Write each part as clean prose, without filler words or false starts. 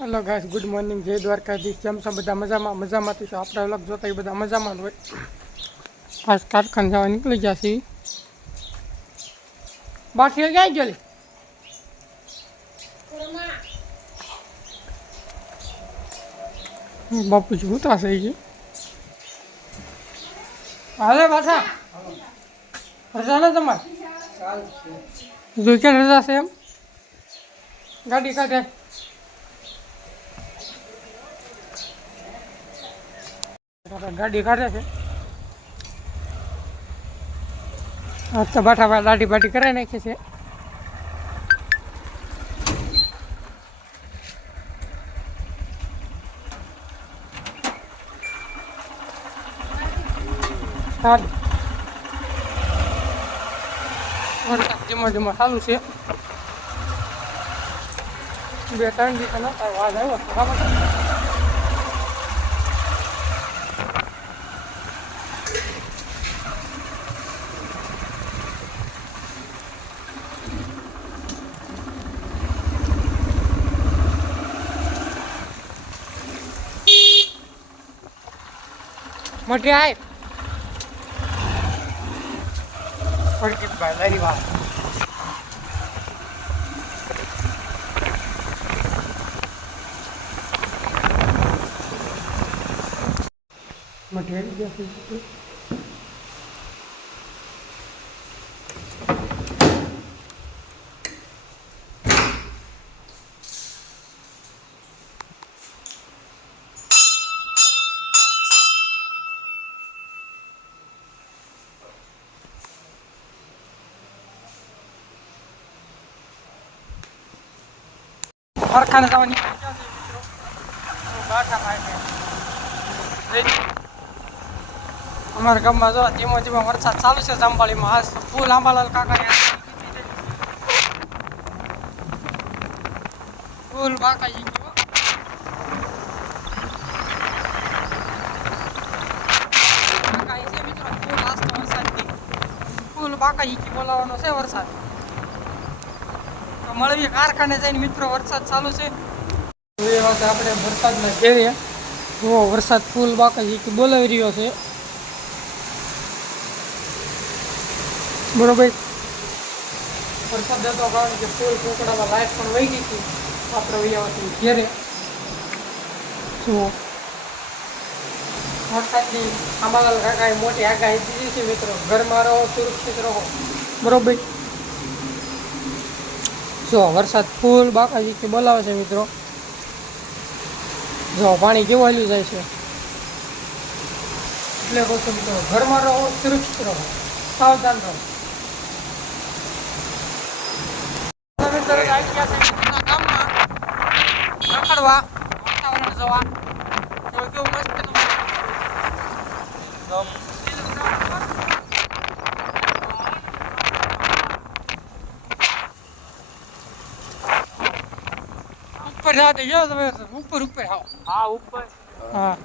Hello guys, good morning, જય દ્વારકાધીશ. કેમ છો બધા? મજામાંથી છો? આપણા વ્લોગ જોતા એ બધા મજામાં હોય. આજ કારખાને જવા નીકળી ગયા છીએ. બાકી ક્યાં ગયેલી? બાપુજી ઉતા થઈ ગઈ. હાલે પાછા રજા ને તમારે જો ક્યાં રજા છે એમ ગાડી કાઢે ગાડી કાઢે છે. તો બાઠા દાઢી બાટી કરાવી નાખી છે. ધીમો ધીમો ચાલુ છે. 2-3 દિવસ નતા વાદ આવ્યો બરાબર. મોટી આય પડકી ભાઈ લારી વાત મોટી આવી ગયા છે. કારખાને જવાની અમારા ગામમાં જો ધીમો ધીમો વરસાદ ચાલુ છે. જાંબાળીમાં આજ ફૂલ આંબાલાલ કાકા ફૂલ બાકાજી છે મિત્રો. ફૂલ આજ તો વરસાદથી ફૂલ બાકાજી બોલાવવાનો છે વરસાદ. મળવી કારખાને જઈને મિત્રો વરસાદ ચાલુ છે. એ વાત આપણે વરસાદના ઘેરે જો વરસાદ ફૂલ બાકાજી બોલાવી રહ્યો છે બરોબર. વરસાદ હતો કારણ કે ફૂલ કોકડામાં લાઈટ પણ વહી ગઈ હતી. આપણે વહીયાથી ઘેરે જુઓ વરસાદની આંબાલાલ કાકાએ મોટી આગાહી દીધી છે મિત્રો. ઘરમાં રહો, સુરક્ષિત રહો બરોબર. જો વરસાદ ફૂલ બાકાજી બોલાવે છે મિત્રો. જો પાણી કેવું હાલ્યું જાય છે એટલે કહું છું મિત્રો, ઘરમાં રહો, સુરક્ષિત રહો, સાવધાન રહો. ગામમાં રખડવા વાતાવરણ જોવા કેવું મસ્ત ઉપર જાતે જો તમે ઉપર આવો. હા ઉપર હા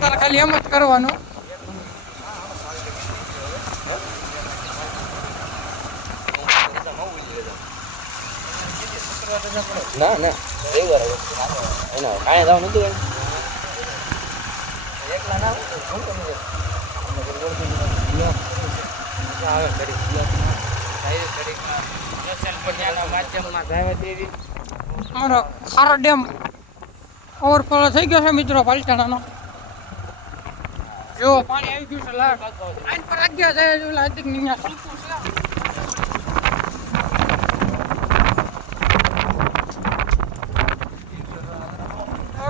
તારે ખાલી એમ જ કરવાનું. ના ના રવિવાર એના કાંઈ જવાનું નતું એમ એકલા ના અમારો ખારો ડેમ ઓવરફ્લો થઈ ગયો છે મિત્રો પાલટાણાનો. જો પાણી આવી ગયું છે લાઈન પર આગળ જાય એટલે અધિક નિયા સૂકું છે.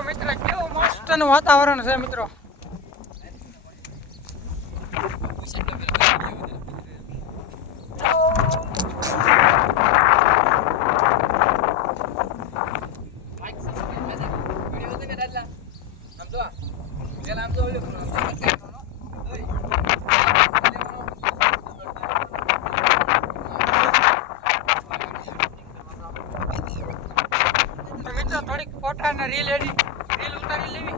મિત્ર કેવું મસ્ત નું વાતાવરણ છે મિત્રો. થોડીક ફોટા ને રીલ ઉતારી લેવી.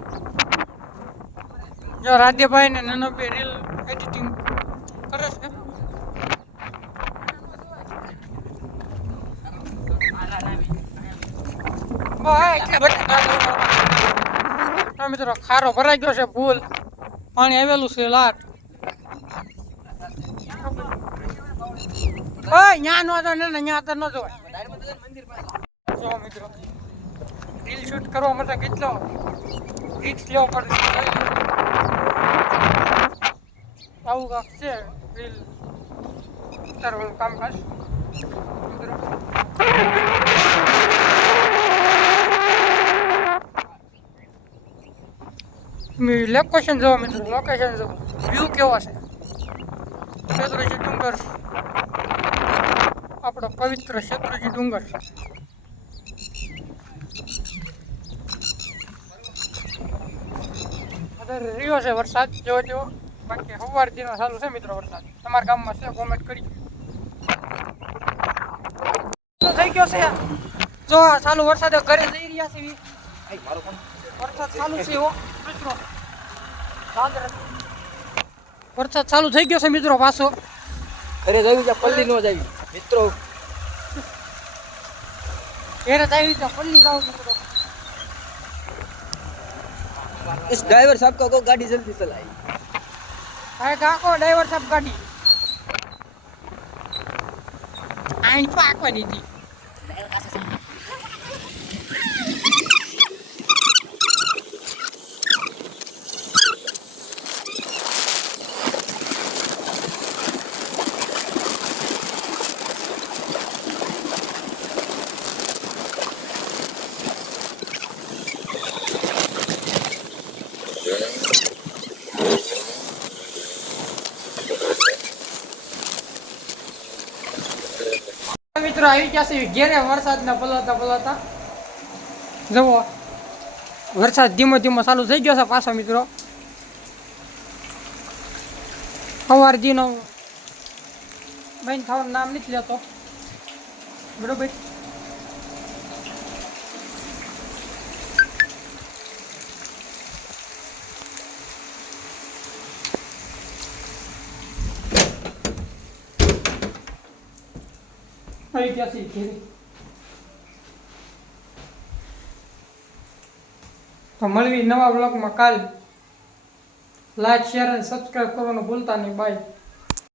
જો રાધ્યભાઈ ને નનોભાઈ રીલ એડિટિંગ કરે છે. મિત્રો ખારો ભરાઈ ગયો છે ફૂલ, પાણી આવેલું છે લાટ. ન્યા નો તો ને ન્યા તો ન જોવાય. જો મિત્રો રીલ શૂટ કરવા માટે કેટલો રિસ્ક લેવો પડે. આવું કાંક છે રીલ ઉતારવાનું કામકાજ. લોકેશન જોવો મિત્રો, લોકેશન જોવો, વ્યૂ કેવો છે. શેત્રુંજી ડુંગર, આપણો પવિત્ર શેત્રુંજી ડુંગર. અત્યારે રહ્યો છે વરસાદ જેવો તેવો, બાકી સવાર દિનો ચાલુ છે મિત્રો વરસાદ. તમારા ગામમાં છે કોમેન્ટ કરી. થઈ ગયો છે જો ચાલુ વરસાદ, ઘરે જઈ રહ્યા છે. વરસાદ ચાલુ છે મિત્રો, વરસાદ ચાલુ થઈ ગયો છે મિત્રો. પાછો ઘરે જવું છે, પલ્લી નો જાવી મિત્રો. ઘરે જવી તો પલ્લી જાવ મિત્રો. इस ड्राइवर साहब को गाड़ी जल्दी चलाई. अरे काको ड्राइवर साहब गाड़ी आइन पाकવાની હતી. મિત્રો આવી ગયા છે ઘેરે વરસાદના પલાતા. જુઓ વરસાદ ધીમો ધીમો ચાલુ થઈ ગયો છે પાછો મિત્રો. સવાર દીનો બંધ થવાનું નામ નથી લેતો બરોબર. આવી ગયા છે ઘેરે. તો મળવી નવા બ્લોગમાં કાલ. લાઈક શેર અને સબસ્ક્રાઈબ કરવાનું ભૂલતા નહીં. બાય.